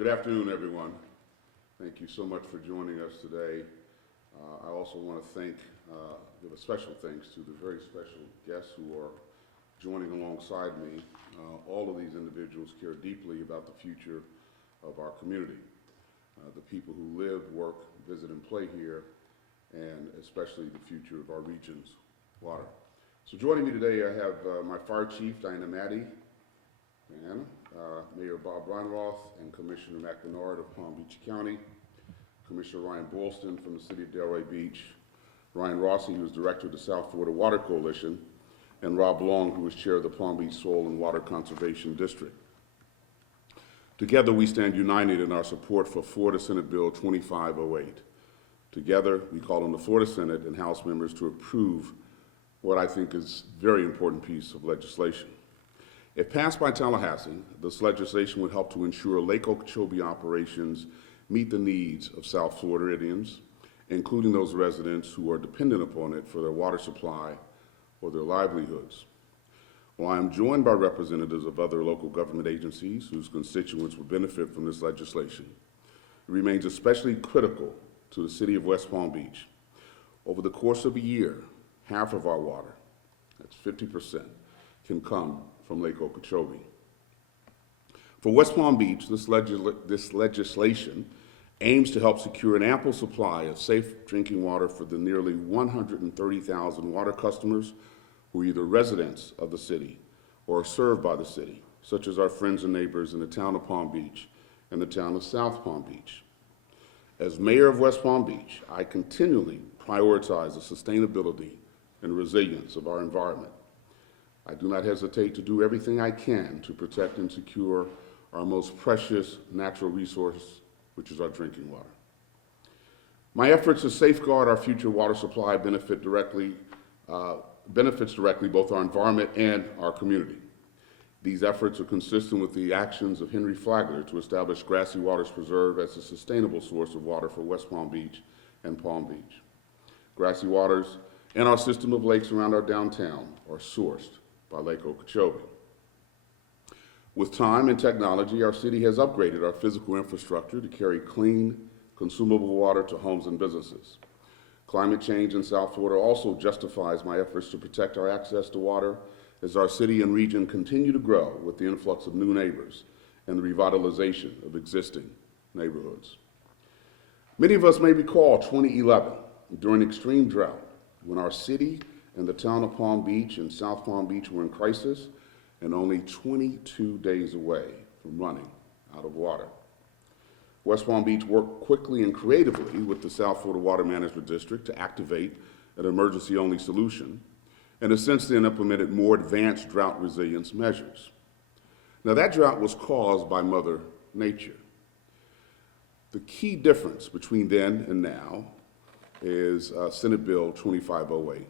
Good afternoon, everyone. Thank you so much for joining us today. I also want to give a special thanks to the very special guests who are joining alongside me. All of these individuals care deeply about the future of our community, the people who live, work, visit, and play here, and especially the future of our region's water. So joining me today, I have my Fire Chief, Diana Matty, Mayor Bob Ronroth, and Commissioner Mack of Palm Beach County, Commissioner Ryan Boylston from the City of Delray Beach, Ryan Rossi, who is Director of the South Florida Water Coalition, and Rob Long, who is Chair of the Palm Beach Soil and Water Conservation District. Together, we stand united in our support for Florida Senate Bill 2508. Together, we call on the Florida Senate and House members to approve what I think is a very important piece of legislation. If passed by Tallahassee, this legislation would help to ensure Lake Okeechobee operations meet the needs of South Floridians, including those residents who are dependent upon it for their water supply or their livelihoods. While I am joined by representatives of other local government agencies whose constituents would benefit from this legislation, it remains especially critical to the City of West Palm Beach. Over the course of a year, half of our water, that's 50%, can come from Lake Okeechobee. For West Palm Beach, this legislation aims to help secure an ample supply of safe drinking water for the nearly 130,000 water customers who are either residents of the city or are served by the city, such as our friends and neighbors in the town of Palm Beach and the town of South Palm Beach. As Mayor of West Palm Beach, I continually prioritize the sustainability and resilience of our environment. I do not hesitate to do everything I can to protect and secure our most precious natural resource, which is our drinking water. My efforts to safeguard our future water supply benefits directly both our environment and our community. These efforts are consistent with the actions of Henry Flagler to establish Grassy Waters Preserve as a sustainable source of water for West Palm Beach and Palm Beach. Grassy Waters and our system of lakes around our downtown are sourced by Lake Okeechobee. With time and technology, our city has upgraded our physical infrastructure to carry clean, consumable water to homes and businesses. Climate change in South Florida also justifies my efforts to protect our access to water as our city and region continue to grow with the influx of new neighbors and the revitalization of existing neighborhoods. Many of us may recall 2011, during extreme drought, when our city and the town of Palm Beach and South Palm Beach were in crisis and only 22 days away from running out of water. West Palm Beach worked quickly and creatively with the South Florida Water Management District to activate an emergency-only solution, and has since then implemented more advanced drought resilience measures. Now, that drought was caused by Mother Nature. The key difference between then and now is Senate Bill 2508.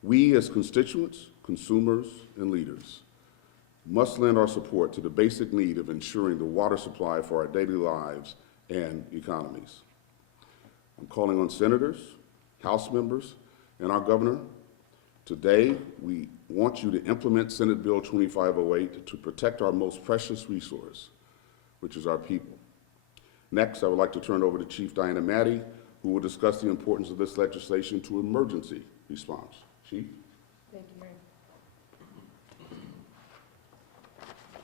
We as constituents, consumers, and leaders must lend our support to the basic need of ensuring the water supply for our daily lives and economies. I'm calling on senators, House members, and our governor. Today, we want you to implement Senate Bill 2508 to protect our most precious resource, which is our people. Next, I would like to turn over to Chief Diana Matty, who will discuss the importance of this legislation to emergency response. Chief? Thank you, Mayor.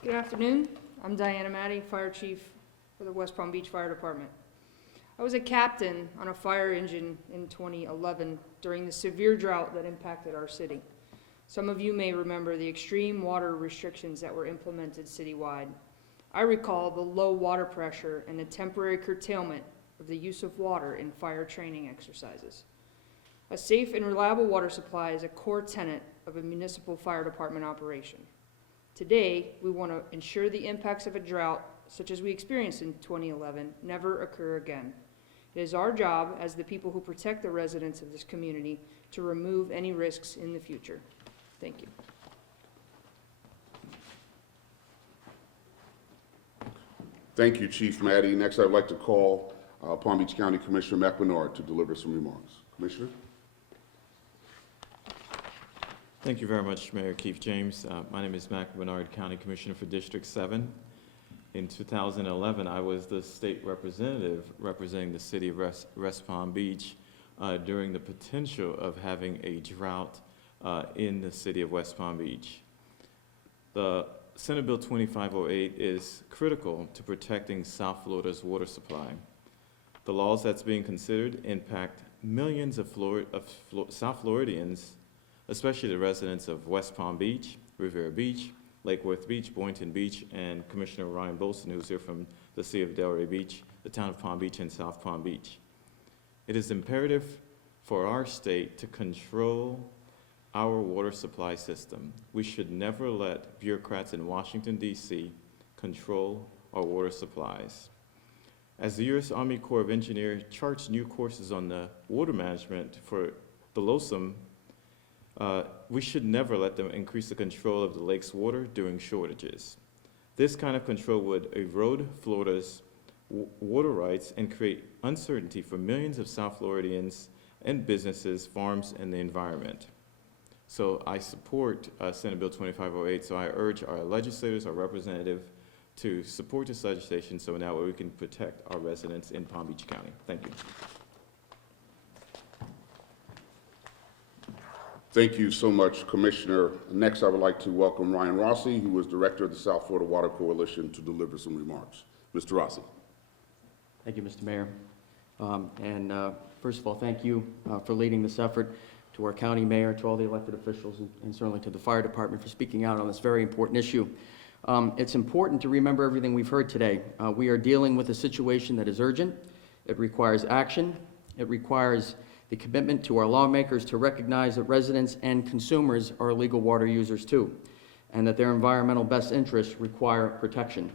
Good afternoon. I'm Diana Matty, Fire Chief for the West Palm Beach Fire Department. I was a captain on a fire engine in 2011 during the severe drought that impacted our city. Some of you may remember the extreme water restrictions that were implemented citywide. I recall the low water pressure and the temporary curtailment of the use of water in fire training exercises. A safe and reliable water supply is a core tenet of a municipal fire department operation. Today, we want to ensure the impacts of a drought, such as we experienced in 2011, never occur again. It is our job, as the people who protect the residents of this community, to remove any risks in the future. Thank you. Thank you, Chief Matty. Next, I'd like to call Palm Beach County Commissioner Mack to deliver some remarks. Commissioner? Thank you very much, Mayor Keith James. My name is Mack, County Commissioner for District 7. In 2011, I was the state representative representing the city of West Palm Beach during the potential of having a drought in the city of West Palm Beach. The Senate Bill 2508 is critical to protecting South Florida's water supply. The laws that's being considered impact millions of South Floridians, especially the residents of West Palm Beach, Rivera Beach, Lake Worth Beach, Boynton Beach, and Commissioner Ryan Bolson, who's here from the city of Delray Beach, the town of Palm Beach, and South Palm Beach. It is imperative for our state to control our water supply system. We should never let bureaucrats in Washington, D.C. control our water supplies. As the U.S. Army Corps of Engineers charts new courses on the water management for the LOSUM, we should never let them increase the control of the lake's water during shortages. This kind of control would erode Florida's water rights and create uncertainty for millions of South Floridians and businesses, farms, and the environment. So I support Senate Bill 2508, so I urge our legislators, our representative, to support this legislation so now we can protect our residents in Palm Beach County. Thank you. Thank you so much, Commissioner. Next, I would like to welcome Ryan Rossi, who is Director of the South Florida Water Coalition, to deliver some remarks. Mr. Rossi. Thank you, Mr. Mayor. First of all, thank you for leading this effort, to our county mayor, to all the elected officials, and certainly to the fire department for speaking out on this very important issue. It's important to remember everything we've heard today. We are dealing with a situation that is urgent. It requires action. It requires the commitment to our lawmakers to recognize that residents and consumers are legal water users too, and that their environmental best interests require protection.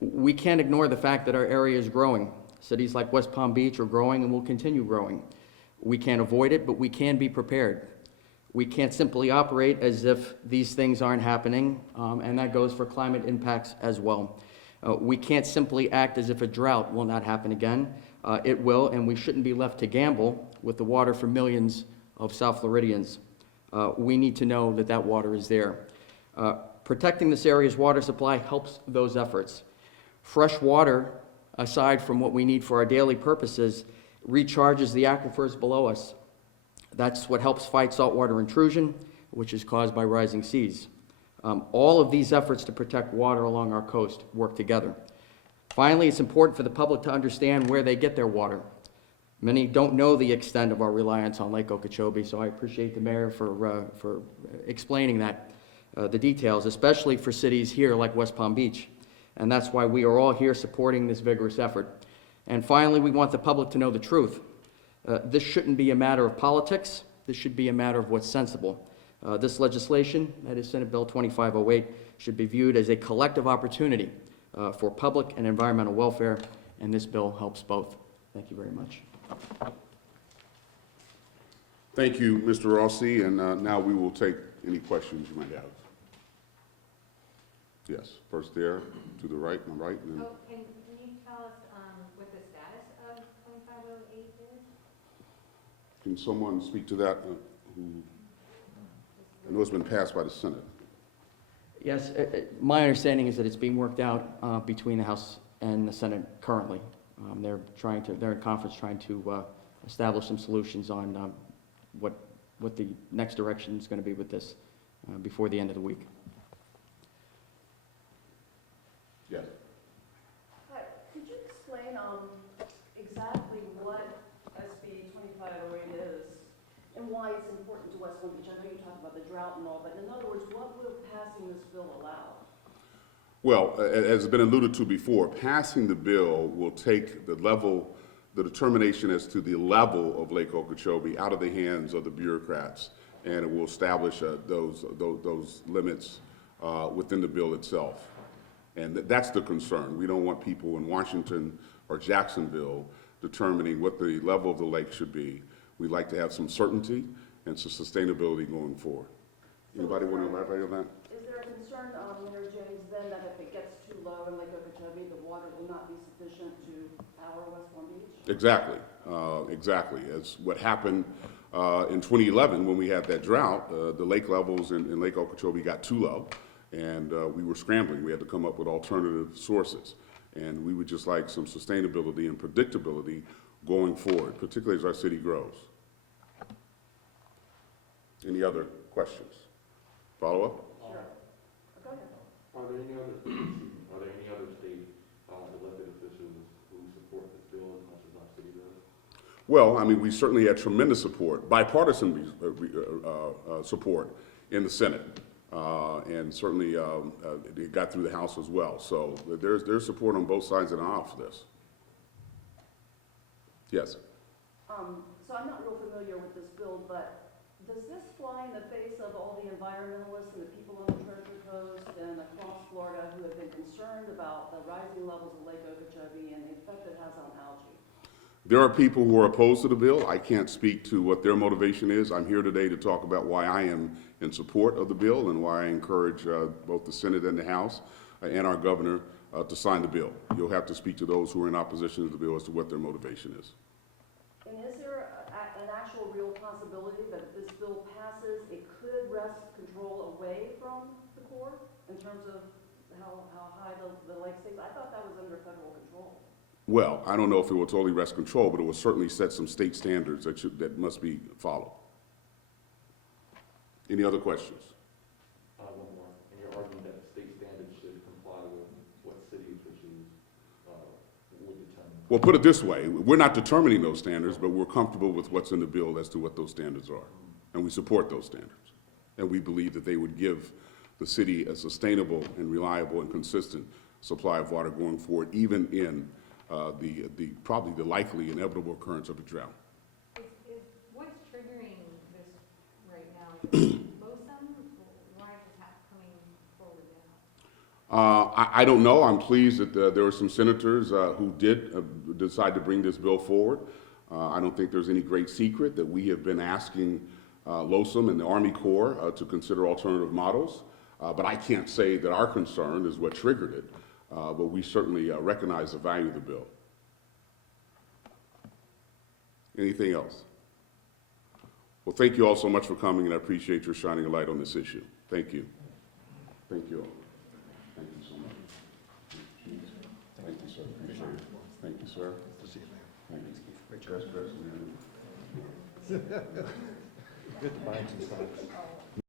We can't ignore the fact that our area is growing. Cities like West Palm Beach are growing and will continue growing. We can't avoid it, but we can be prepared. We can't simply operate as if these things aren't happening, and that goes for climate impacts as well. We can't simply act as if a drought will not happen again. It will, and we shouldn't be left to gamble with the water for millions of South Floridians. We need to know that that water is there. Protecting this area's water supply helps those efforts. Fresh water, aside from what we need for our daily purposes, recharges the aquifers below us. That's what helps fight saltwater intrusion, which is caused by rising seas. All of these efforts to protect water along our coast work together. Finally, it's important for the public to understand where they get their water. Many don't know the extent of our reliance on Lake Okeechobee, so I appreciate the mayor for explaining that, the details, especially for cities here like West Palm Beach. And that's why we are all here supporting this vigorous effort. And finally, we want the public to know the truth. This shouldn't be a matter of politics. This should be a matter of what's sensible. This legislation, that is Senate Bill 2508, should be viewed as a collective opportunity for public and environmental welfare, and this bill helps both. Thank you very much. Thank you, Mr. Rossi, and now we will take any questions you might have. Yes, first there, to the right, on the right. And then Can you tell us what the status of 2508 is? can someone speak to that? I know it's been passed by the Senate. Yes, my understanding is that it's being worked out between the House and the Senate currently. They're in conference trying to establish some solutions on what the next direction is going to be with this before the end of the week. Yes. Hi, could you explain exactly what SB 2508 is and why it's important to West Palm Beach? I know you talked about the drought and all, but in other words, what will passing this bill allow? Well, as has been alluded to before, passing the bill will take the determination as to the level of Lake Okeechobee out of the hands of the bureaucrats, and it will establish those limits within the bill itself. And that's the concern. We don't want people in Washington or Jacksonville determining what the level of the lake should be. We'd like to have some certainty and some sustainability going forward. Anybody want to elaborate on that? Is there a concern, Mayor James, then that if it gets too low in Lake Okeechobee, the water will not be sufficient to power West Palm Beach? Exactly, exactly. As what happened in 2011 when we had that drought, the lake levels in Lake Okeechobee got too low, And we were scrambling. We had to come up with alternative sources. And we would just like some sustainability and predictability going forward, particularly as our city grows. Any other questions? Follow up? Sure. Go ahead. Are there any other state elected officials who support this bill as much as our city does? Well, I mean, we certainly had tremendous support, bipartisan support in the Senate. And certainly it got through the House as well. So there's support on both sides of the aisle for this. Yes? So I'm not real familiar with this bill, but does this fly in the face of all the environmentalists and the people on the Treasure Coast and across Florida who have been concerned about the rising levels of Lake Okeechobee and the effect it has on algae? There are people who are opposed to the bill. I can't speak to what their motivation is. I'm here today to talk about why I am in support of the bill and why I encourage both the Senate and the House and our governor to sign the bill. You'll have to speak to those who are in opposition to the bill as to what their motivation is. And is there an actual real possibility that if this bill passes, it could wrest control away from the Corps in terms of how high the lake stays? I thought that was under federal control. Well, I don't know if it will totally wrest control, but it will certainly set some state standards that must be followed. Any other questions? One more. And you're arguing that the state standards should comply with what city officials would determine? Well, put it this way, we're not determining those standards, but we're comfortable with what's in the bill as to what those standards are. And we support those standards. And we believe that they would give the city a sustainable and reliable and consistent supply of water going forward, even in probably the likely inevitable occurrence of a drought. What's triggering this right now? Is it Losom? Why is this coming forward now? I don't know. I'm pleased that there were some senators who did decide to bring this bill forward. I don't think there's any great secret that we have been asking Losom and the Army Corps to consider alternative models. But I can't say that our concern is what triggered it. But we certainly recognize the value of the bill. Anything else? Well, thank you all so much for coming, and I appreciate your shining a light on this issue. Thank you. Thank you all. Thank you so much. Thank you, sir. Appreciate it. Thank you, sir. Thank you. Good to find some stuff.